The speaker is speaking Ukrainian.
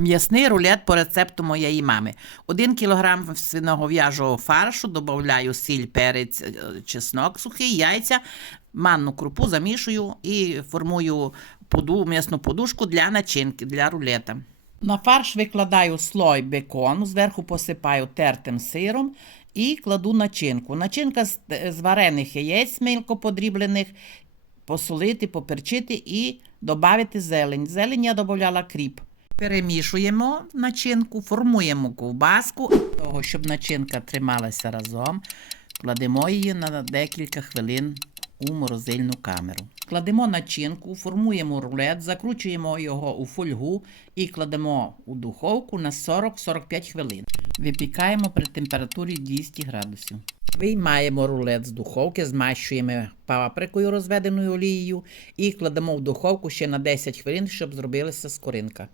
М'ясний рулет по рецепту моєї мами. Один кілограм свиногов'яжого фаршу, додаю сіль, перець, е, чеснок сухий, яйця, манну крупу замішую і формую поду, м'ясну подушку для начинки, для рулета. На фарш викладаю слой бекону, зверху посипаю тертим сиром і кладу начинку. Начинка з, з варених яєць мілко подріблених, посолити, поперчити і додати зелень. Зелень я додавала кріп. Перемішуємо начинку, формуємо ковбаску. Того, щоб начинка трималася разом, кладемо її на декілька хвилин у морозильну камеру. Кладемо начинку, формуємо рулет, закручуємо його у фольгу і кладемо у духовку на 40-45 хвилин. Випікаємо при температурі 200 градусів. Виймаємо рулет з духовки, змащуємо паприкою розведеною олією і кладемо в духовку ще на 10 хвилин, щоб зробилася скоринка.